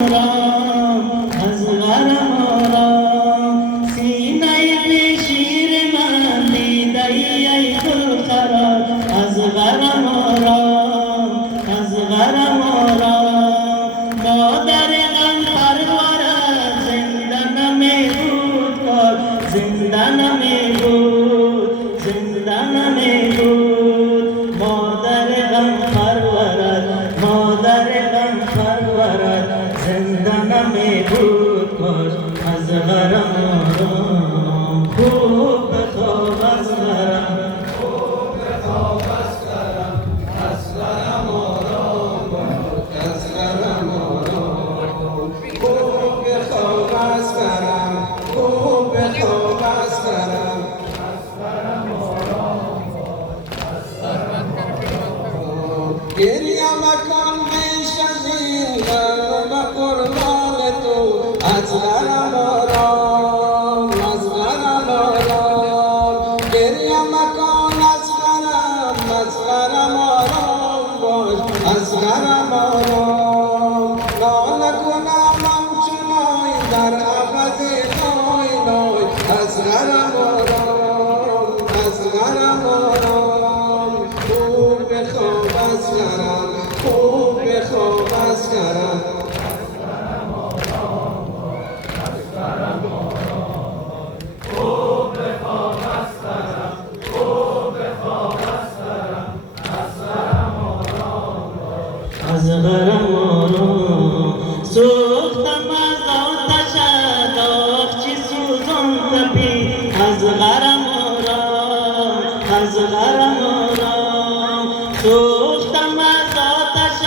از غرم آرام سینه به شیر من دیده ای گلخرا از غرم آرام از غرم آرام مادر غم پرورد زنده نمیبود کار زنده نمیبود زنده نمیبود مادر غم پرورد مادر غم پرورد زنده نمیبود کاش از غرم آرام خوب بخواب از غرم خوب بخواب از غرم از غرم آرام از غرم آرام خوب بخواب از غرم خوب بخواب از غرم از غرم آرام از غرم آرام گریه مکن از غرم آرام از غرم آرام گریه مکن از غرم آرام باش از غرم آرام ناله کنم همچنان در عوض نای نای از غرم آرام از غرم آرام خوب بخواب از غرم خوب بخواب از غرم از غرم آرام سوختم از آتش داغ چی سوزان تپی از غرم آرام از غرم آرام سوختم از آتش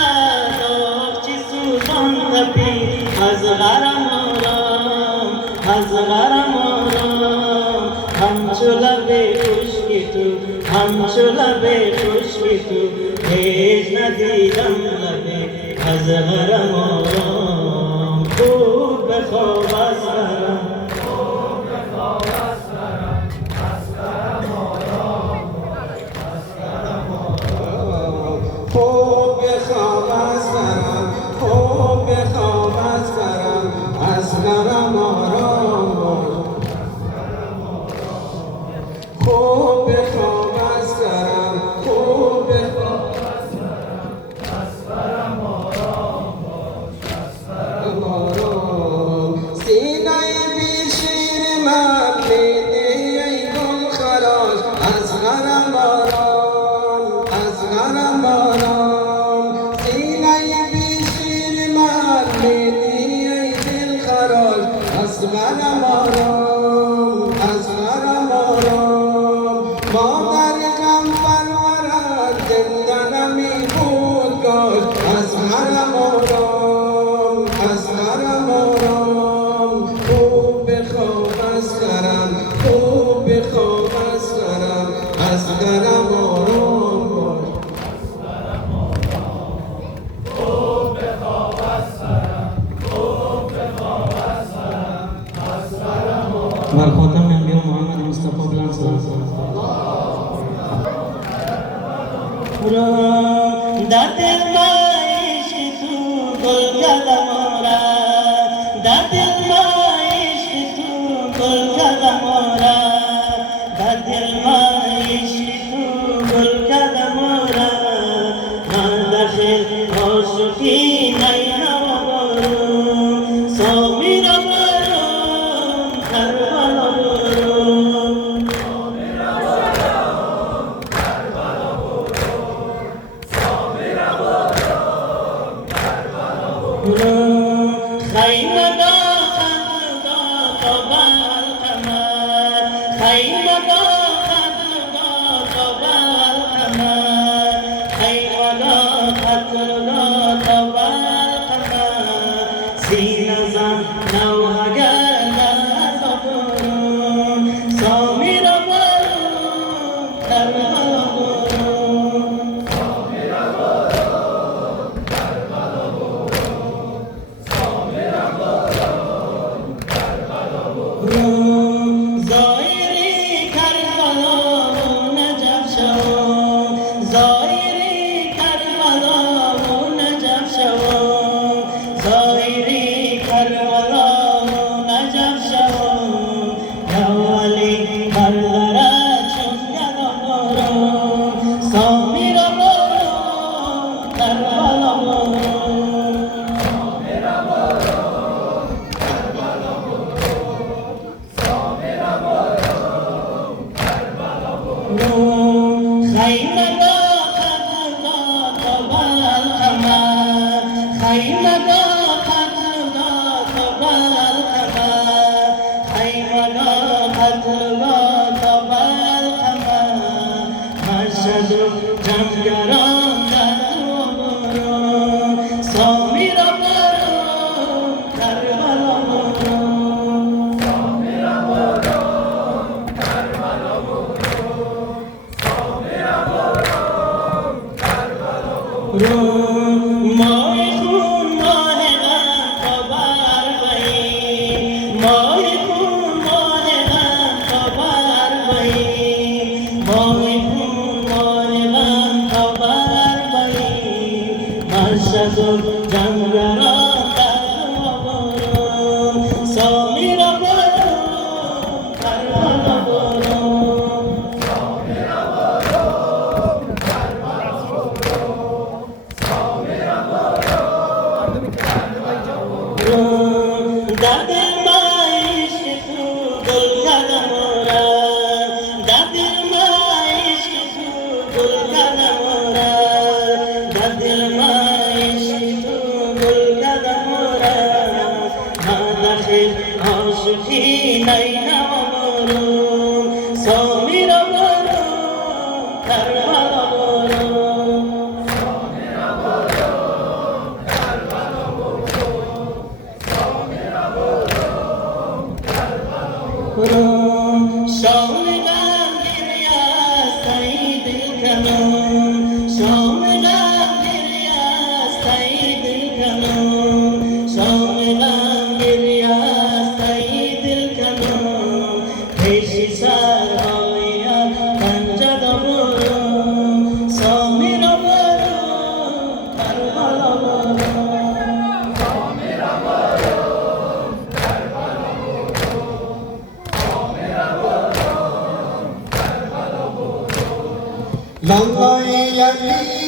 داغ چی سوزان تپی از غرم آرام از غرم آرام همچو لب خشکی تو همچو لب خشکی تو هیچ ندیدم لبی از غرم آرام خوب بخواب از غرم خوب بخواب از غرم از غرم آرام از غرم آرام خوب بخواب از غرم خوب بخواب از غرم از غرم آرام خوب بخواب از غرم خوب بخواب از غرم آرام از غرم آرام مادر غم پرورد زنده نمیبود کاش از غرم آرام از غرم آرام خوب بخواب از غرم خوب بخواب از غرم از غرم آرام باش خوب بخواب از غرم خوب بخواب بر خاتم انبیا محمد مصطفی بلند صلوات در دل عشق تو گل کردم در دل عشق تو گل کردم در دل عشق تو گل کردم من در شعر عاشقی نینوارم سامی را خیمه دا خندا تا بالقمر خیمه دا خندا تا بالقمر خیمه دا خندا تا بالقمر سینه زن نوحگر نزدم سامی را برم کربلا برم سامی را برم کربلا برم سامی را برم کربلا برم زایری کربلا و نجف شوم زایری کربلا و نجف شوم زایری দাদির মাইশ কিছু দোল খানা মোরা দাদির মাইশ কিছু দোল খানা মোরা দাদির মাইশ কিছু দোল খানা মোরা মাদাসে অসুখী নাই না মরু সমীর বলো কারবালা বলো Lallai